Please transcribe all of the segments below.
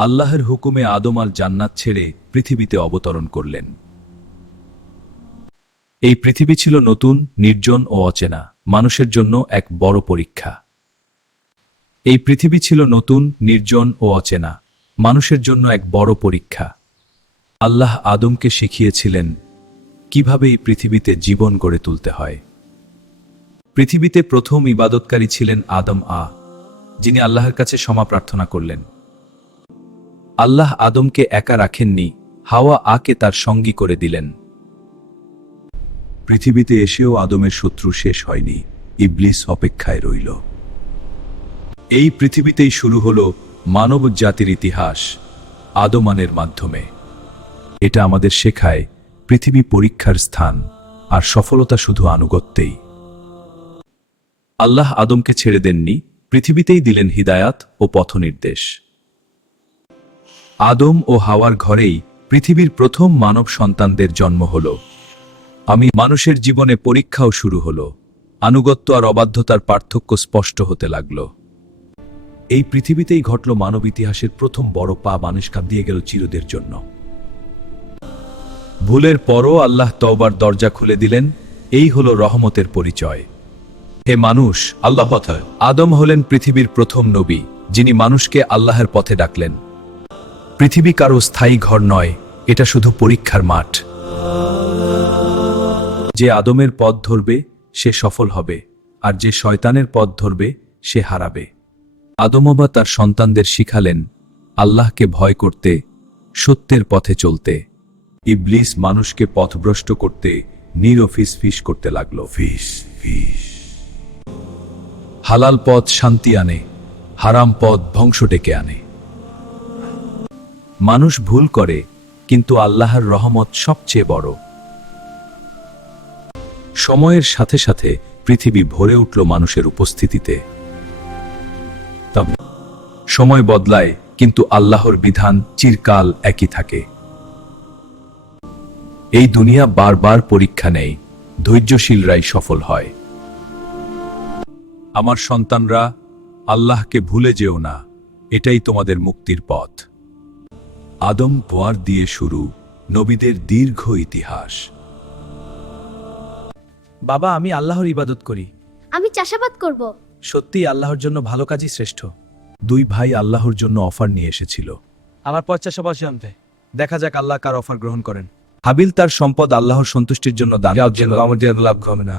আল্লাহর হুকুমে আদম আল জান্নাত ছেড়ে পৃথিবীতে অবতরণ করলেন। এই পৃথিবী ছিল নতুন, নির্জন ও অচেনা, মানুষের জন্য এক বড় পরীক্ষা। এই পৃথিবী ছিল নতুন, নির্জন ও অচেনা, মানুষের জন্য এক বড় পরীক্ষা। আল্লাহ আদমকে শিখিয়েছিলেন কিভাবে এই পৃথিবীতে জীবন গড়ে তুলতে হয়। পৃথিবীতে প্রথম ইবাদতকারী ছিলেন আদম যিনি আল্লাহর কাছে ক্ষমা প্রার্থনা করলেন। আল্লাহ আদমকে একা রাখেননি, হাওয়া কে তার সঙ্গী করে দিলেন। পৃথিবীতে এসেও আদমের শত্রু শেষ হয়নি, ইবলিস অপেক্ষায় রইল। এই পৃথিবীতেই শুরু হলো মানব জাতির ইতিহাস, আদমানের মাধ্যমে। এটা আমাদের শেখায় পৃথিবী পরীক্ষার স্থান, আর সফলতা শুধু আনুগত্যেই। আল্লাহ আদমকে ছেড়ে দেননি, পৃথিবীতেই দিলেন হিদায়াত ও পথনির্দেশ। আদম ও হাওয়ার ঘরেই পৃথিবীর প্রথম মানব সন্তানদের জন্ম হল। মানুষের জীবনে পরীক্ষাও শুরু হল, আনুগত্য আর অবাধ্যতার পার্থক্য স্পষ্ট হতে লাগল। এই পৃথিবীতেই ঘটল মানব ইতিহাসের প্রথম বড় পা, মানুষ কাঁদিয়ে গেল চিরদের জন্য। ভুলের পরও আল্লাহ তওবার দরজা খুলে দিলেন, এই হলো রহমতের পরিচয়। হে মানুষ, আল্লাহ পথে আদম হলেন পৃথিবীর প্রথম নবী, যিনি মানুষকে আল্লাহর পথে ডাকলেন। পৃথিবী কারো স্থায়ী ঘর নয়, এটা শুধু পরীক্ষার মাঠ। যে আদমের পথ ধরবে সে সফল হবে, আর যে শয়তানের পথ ধরবে সে হারাবে। আদমবা তার সন্তানদের শিখালেন আল্লাহকে ভয় করতে, সত্যের পথে চলতে। ইবলিস মানুষকে পথভ্রষ্ট করতে ফিস করতে লাগলো। হালাল পথ শান্তি আনে, হারাম পথ ধ্বংস ডেকে আনে। মানুষ ভুল করে, কিন্তু আল্লাহর রহমত সবচেয়ে বড়। সময়ের সাথে সাথে পৃথিবী ভরে উঠল মানুষের উপস্থিতিতে। সময় বদলায়, কিন্তু আল্লাহর বিধান চিরকাল একই থাকে। এই দুনিয়া বারবার পরীক্ষা নেয়, ধৈর্যশীলরাই সফল হয়। আমার সন্তানরা, আল্লাহকে ভুলে যেও না, এটাই তোমাদের মুক্তির পথ। আদম পোয়ার দিয়ে শুরু নবীদের দীর্ঘ ইতিহাস। বাবা, আমি আল্লাহর ইবাদত করি। আমি চাষাবাদ করব। সত্যি আল্লাহর জন্য ভালো কাজই শ্রেষ্ঠ। দুই ভাই আল্লাহর জন্য অফার নিয়ে এসেছিল। আমার পথ চাষাবাদ জানতে, দেখা যাক আল্লাহ কার অফার গ্রহণ করেন। হাবিল তার সম্পদ আল্লাহর সন্তুষ্টির জন্য দান। লাভ হবে না।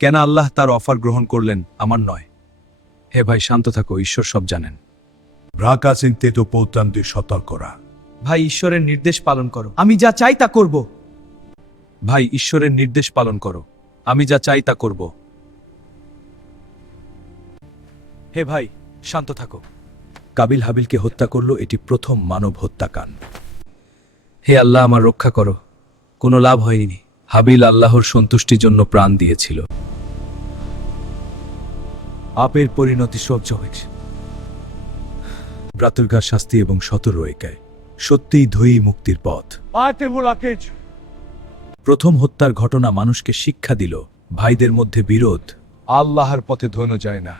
কেন আল্লাহ তার অফার গ্রহণ করলেন, আমার নয়? হে ভাই, শান্ত থাকো, ঈশ্বর সব জানেন। সতর্করা ভাই, ঈশ্বরের নির্দেশ পালন করো, আমি যা চাই তা করব। ভাই, ঈশ্বরের নির্দেশ পালন করো, আমি যা চাই তা করব। হে ভাই, শান্ত থাকো। কাবিল হাবিলকে হত্যা করলো, এটি প্রথম মানব হত্যাকাণ্ড। হে আল্লাহ, আমার রক্ষা করো, কোনো লাভ হয়নি। হাবিল আল্লাহর সন্তুষ্টির জন্য প্রাণ দিয়েছিল। আপের পরিণতি সহ্য হয়েছে। প্রাতর্ঘাত শাস্তি এবং একায় সত্যিই ধৈর্য মুক্তির পথ। প্রথম হত্যার ঘটনা মানুষকে শিক্ষা দিল, ভাইদের মধ্যে বিরোধ আল্লাহর পথে ধন্য যায় না।